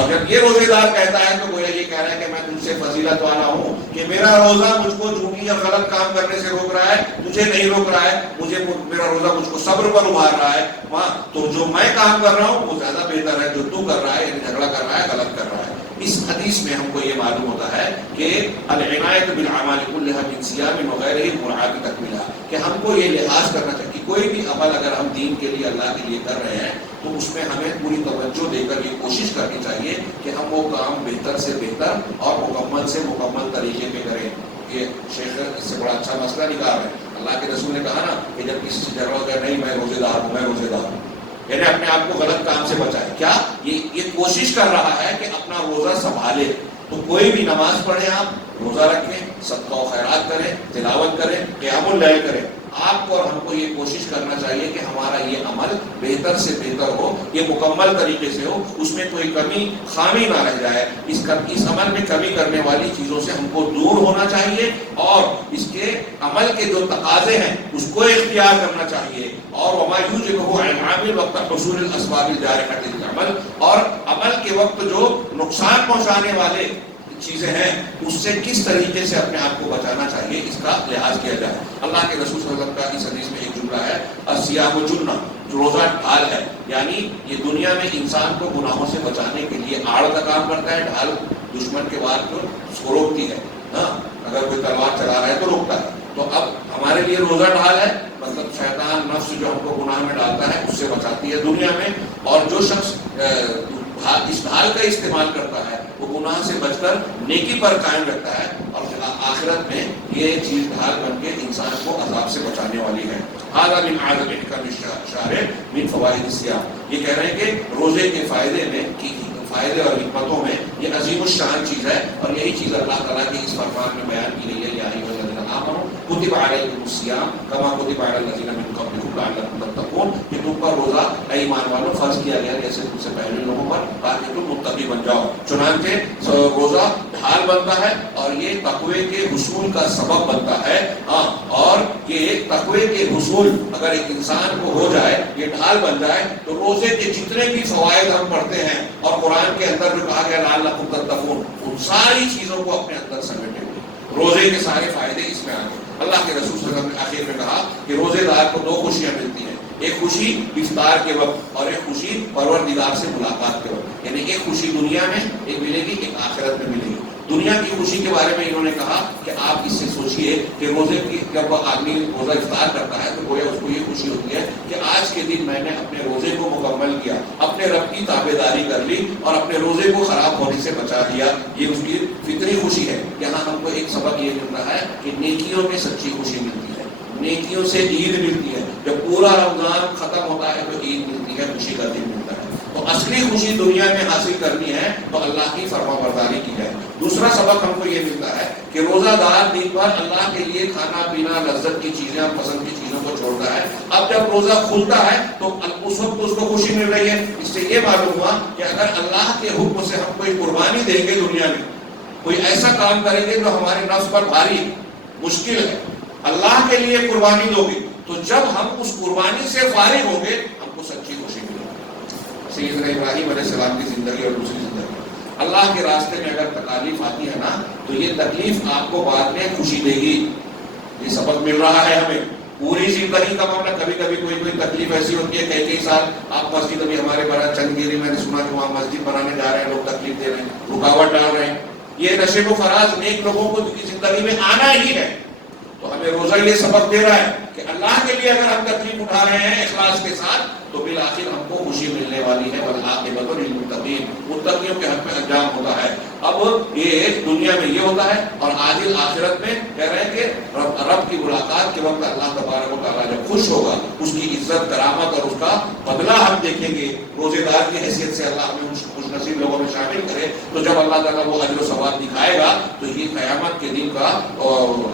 اور جب یہ روزے دار کہتا ہے تو گویا یہ کہہ رہا ہے کہ میں تجھ سے فضیلت والا ہوں کہ میرا روزہ مجھ کو جھوٹی یا غلط کام کرنے سے روک رہا ہے، تجھے نہیں روک رہا ہے، میرا روزہ مجھ کو صبر پر ابھار رہا ہے، تو جو میں کام کر رہا ہوں وہ زیادہ بہتر ہے جو تو کر رہا ہے، یعنی جھگڑا کر رہا ہے، غلط کر رہا ہے۔ اس حدیث میں ہم کو یہ معلوم ہوتا ہے کہ العنایۃ بالاعمال کلھا من صیام وغیرہ مراعاۃ تکمیلہ، کہ ہم کو یہ لحاظ کرنا چاہیے کہ کوئی بھی عمل اگر ہم دین کے لیے، اللہ کے لیے کر رہے ہیں تو اس میں ہمیں پوری توجہ دے کر یہ کوشش کرنی چاہیے کہ ہم وہ کام بہتر سے بہتر اور مکمل سے مکمل طریقے پہ کریں۔ یہ شیخ اس سے بڑا اچھا مسئلہ نکال رہے ہیں۔ اللہ کے رسول نے کہا نا کہ جب کسی سے جھگڑا ہو نہیں میں روزے دار ہوں، میں روزے دار ہوں، یعنی اپنے آپ کو غلط کام سے بچائے۔ کیا یہ کوشش کر رہا ہے کہ اپنا روزہ سنبھالے۔ تو کوئی بھی نماز پڑھیں، آپ روزہ رکھیں، صدقہ و خیرات کریں، تلاوت کریں، قیام اللیل کریں، آپ کو اور ہم کو یہ کوشش کرنا چاہیے کہ ہمارا یہ عمل بہتر سے بہتر ہو، یہ مکمل طریقے سے ہو، اس میں کوئی کمی خامی نہ رہ جائے۔ اس عمل میں کمی کرنے والی چیزوں سے ہم کو دور ہونا چاہیے اور اس کے عمل کے جو تقاضے ہیں اس کو اختیار کرنا چاہیے۔ اور وما یوجبہ عن العامل وقت حصول الاسباب الجارحۃ للعمل، اور عمل کے وقت جو نقصان پہنچانے والے چیزیں ہیں اس سے کس طریقے سے اپنے آپ کو بچانا چاہیے، اس کا لحاظ کیا جائے۔ اللہ کے رسول صلی اللہ علیہ وسلم کا اس حدیث میں ایک جملہ ہے الصیام جنہ، روزہ ڈھال ہے، یعنی یہ دنیا میں انسان کو گناہوں سے بچانے کے لیے آڑ کا کام کرتا ہے۔ ڈھال دشمن کے وار کو اس کو روکتی ہے، ہاں اگر کوئی تلوار چلا رہا ہے تو روکتا ہے۔ تو اب ہمارے لیے روزہ ڈھال ہے، مطلب شیطان نفس جو ہم کو گناہ میں ڈالتا ہے اس سے بچاتی ہے دنیا میں، اور جو شخص اس ڈھال کا استعمال کرتا ہے وہ گناہ سے بچ کر نیکی پر قائم رہتا ہے، اور آخرت میں یہ چیز ڈھال بن کے انسان کو عذاب سے بچانے والی ہے۔ هذا من اعظم احکام الشارع من فوائد الصیام، یہ کہہ رہے ہیں کہ روزے کے فائدے اور حکمتوں میں یہ عظیم الشان چیز ہے، اور یہی چیز اللہ تعالیٰ کے اس فرمان میں بیان کی گئی ہے۔ یا ایھا الذین آمنوا کتب علیکم الصیام کما کتب علی الذین من قبلکم لعلکم تتقون، کہ تم پر روزہ اے ایمان والوں فرض کیا گیا جیسے تم سے پہلے لوگوں پر، تاکہ تم متقی بن جاؤ۔ چنانچہ روزہ ڈھال بنتا ہے اور یہ تقوی کے حصول کا سبب بنتا ہے، اور یہ تقوی کے حصول اگر ایک انسان کو ہو جائے، یہ ڈھال بن جائے، تو روزے کے جتنے بھی فوائد ہم پڑھتے ہیں اور قرآن کے اندر جو کہا گیا لعلکم تتقون، ان ساری چیزوں کو اپنے اندر سمیٹے ہوئے روزے کے سارے فائدے اس میں آ گئے۔ اللہ کے رسول صلی اللہ علیہ وسلم نے آخر میں کہا کہ روزے دار کو دو خوشیاں ملتی ہیں، ایک خوشی افطار کے وقت اور ایک خوشی پروردگار سے ملاقات کے وقت، یعنی ایک خوشی دنیا میں ایک ملے گی، ایک آخرت میں ملے گی۔ دنیا کی خوشی کے بارے میں انہوں نے کہا کہ آپ اس سے سوچئے کہ روزے کی جب آدمی روزہ افطار کرتا ہے تو گویا اس کو یہ خوشی ہوتی ہے کہ آج کے دن میں نے اپنے روزے کو مکمل کیا، اپنے رب کی تابعداری کر لی اور اپنے روزے کو خراب ہونے سے بچا دیا، یہ اس کی فطری خوشی ہے۔ یہاں ہم کو ایک سبق یہ مل رہا ہے کہ نیکیوں میں سچی خوشی ملتی ہے، نیکیوں سے عید ملتی ہے، جب پورا رمضان ختم ہوتا ہے تو عید ملتی ہے، خوشی کا دن ملتا ہے۔ تو اصلی خوشی دنیا میں حاصل کرنی ہے تو اللہ کی فرما برداری کی جائے۔ دوسرا سبق ہم کو یہ ملتا ہے کہ روزہ دار دن بھر اللہ کے لیے کھانا پینا، لذت کی چیزیں اور پسند کی چیزوں کو چھوڑتا ہے، اب جب روزہ کھلتا ہے تو اس وقت اس کو خوشی مل رہی ہے۔ اس سے یہ معلوم ہوا کہ اگر اللہ کے حکم سے ہم کوئی قربانی دیں گے دنیا میں، کوئی ایسا کام کریں گے جو ہمارے نفس پر بھاری مشکل ہے، اللہ کے لیے قربانی دو گے، تو جب ہم اس قربانی سے فارغ ہوں گے ہم کو سچی خوشی ملے گی۔ سیدنا ابراہیم علیہ السلام کی زندگی اور دوسری زندگی، اللہ کے راستے میں اگر تکالیف آتی ہے نا تو یہ تکلیف آپ کو بعد میں خوشی دے گی۔ یہ سبق مل رہا ہے ہمیں پوری زندگی کا معاملہ۔ کبھی کبھی کوئی تکلیف ایسی ہوتی ہے، کئی سال آپ مسجد، ابھی ہمارے بڑا چندگیری میں نے سنا کہ وہاں مسجد بنانے جا رہے ہیں، لوگ تکلیف دے رہے ہیں، رکاوٹ ڈال رہے ہیں۔ یہ نشیب و فراز نیک لوگوں کو زندگی میں آنا ہی ہے۔ تو ہمیں روزہ یہ سبق دے رہا ہے کہ اللہ کے لیے اگر ہم تکلیف اٹھا رہے ہیں اخلاص کے ساتھ تو بالآخر ہم کو خوشی ملنے والی ہے۔ والعاقبۃ للمتقین، متقیوں کے حق میں انجام ہوتا ہے۔ اب یہ دنیا میں یہ ہوتا ہے، اور عاجل آخرت میں کہہ رہے ہیں کہ رب کی ملاقات کے وقت اللہ تبارک و تعالیٰ جب خوش ہوگا، اس کی عزت کرامت اور اس کا بدلہ ہم دیکھیں گے۔ روزے دار کی حیثیت سے اللہ ہمیں خوش نصیب لوگوں میں شامل کرے، تو جب اللہ تعالیٰ وہ اجر و ثواب دکھائے گا تو یہ قیامت کے دن کا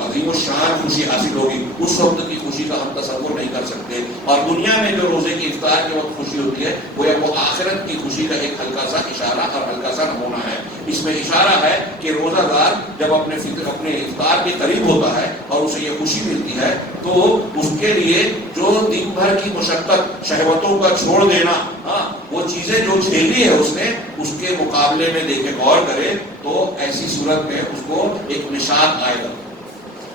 عظیم الشان خوشی حاصل ہوگی۔ اس وقت کی خوشی کا ہم تصور نہیں کر سکتے۔ اور دنیا میں جو روزے کی افطار کے وقت خوشی ہوتی ہے وہ آخرت کی خوشی کا ایک ہلکا سا اشارہ اور ہلکا سا نمونہ ہے۔ اس میں اشارہ ہے کہ روزہ دار جب اپنے افطار کے قریب ہوتا ہے اور اسے یہ خوشی ملتی ہے تو اس کے لیے جو دن بھر کی مشقت، شہوتوں کا چھوڑ دینا، وہ چیزیں جو جھیلی ہے اس نے، اس کے مقابلے میں دیکھے غور کرے تو ایسی صورت میں اس کو ایک نشان آئے گا.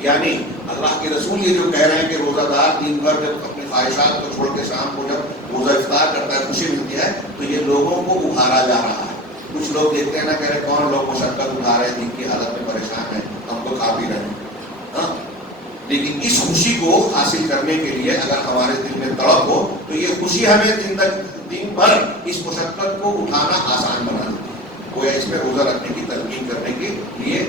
یعنی اللہ کے رسول یہ جو کہہ رہے ہیں کہ روزہ دار دن بھر جب اپنی خواہشات کو چھوڑ کے شام کو جب روزہ افطار کرتا ہے خوشی ملتی ہے تو یہ لوگوں کو ابھارا جا رہا ہے. کچھ لوگ دیکھتے ہیں نا، کہہ رہے کون لوگ مشقت اٹھا رہے ہیں، دن کی حالت میں پریشان ہیں، ہم تو کھا پی رہے ہیں. لیکن اس خوشی کو حاصل کرنے کے لیے اگر ہمارے دل میں تڑپ ہو تو یہ خوشی ہمیں دن بھر اس مشقت کو اٹھانا آسان بنا دیتی ہے. گویا اس میں روزہ رکھنے کی تلقین کرنے کے لیے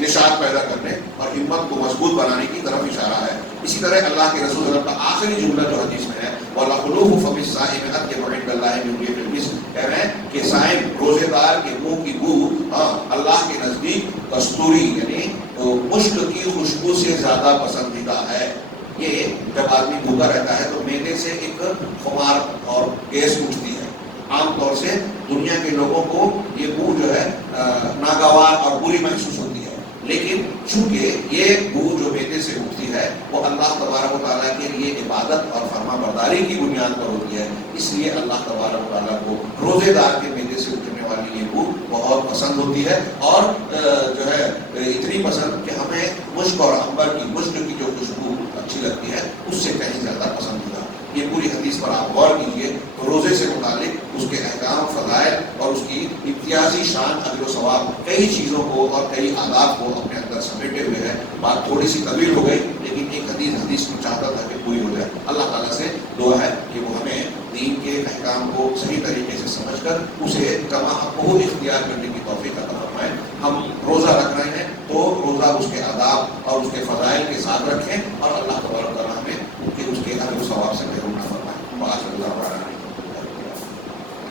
نشاط پیدا کرنے اور ہمت کو مضبوط بنانے کی طرف اشارہ ہے. اسی طرح اللہ کے رسول اللہ کا آخری جملہ جو حدیث میں ہے وَلَخُلُوهُ فَفِي الصَّائِمِ أَطْيَبُ عِندَ اللَّهِ مِنْ رِيحِ الْمِسْكِ، کہہ رہے ہیں کہ صائم روزے دار کے منہ کی بو اللہ کے نزدیک کستوری یعنی مشک کی خوشبو سے زیادہ پسندیدہ ہے. یہ جب آدمی بھوکا رہتا ہے تو معدے سے ایک خمار اور گیس اٹھتی ہے. عام طور سے دنیا کے لوگوں کو یہ بو جو ہے ناگوار اور بری محسوس ہوتی ہے، لیکن چونکہ یہ بو جو معدے سے اٹھتی ہے وہ اللہ تبارک و تعالیٰ کے لیے عبادت اور فرما برداری کی بنیاد پر ہوتی ہے، اس لیے اللہ تبارک و تعالیٰ کو روزے دار کے معدے سے اٹھنے والی یہ بو بہت پسند ہوتی ہے. اور جو ہے اتنی پسند کہ ہمیں مشک اور عنبر کی جو خوشبو اچھی لگتی ہے اس سے کہیں زیادہ پسند ہوگا. یہ پوری حدیث پر آپ غور کیجیے تو روزے سے متعلق اس کے احکام، فضائل اور اس کی امتیازی شان، اجر و ثواب، کئی چیزوں کو اور کئی آداب کو اپنے اندر سمیٹے ہوئے ہے. بات تھوڑی سی طویل ہو گئی لیکن ایک حدیث کو چاہتا تھا کہ پوری ہو جائے. اللہ تعالیٰ سے دعا ہے کہ وہ ہمیں دین کے احکام کو صحیح طریقے سے سمجھ کر اسے کما حقہ اختیار کرنے کی توفیق عطا فرمائے. ہم روزہ رکھ رہے ہیں تو روزہ اس کے آداب اور اس کے فضائل کے ساتھ رکھیں اور اللہ تبارک و تعالیٰ ہمیں اس کے اجر و ثواب سے محروم نہ فرمائے.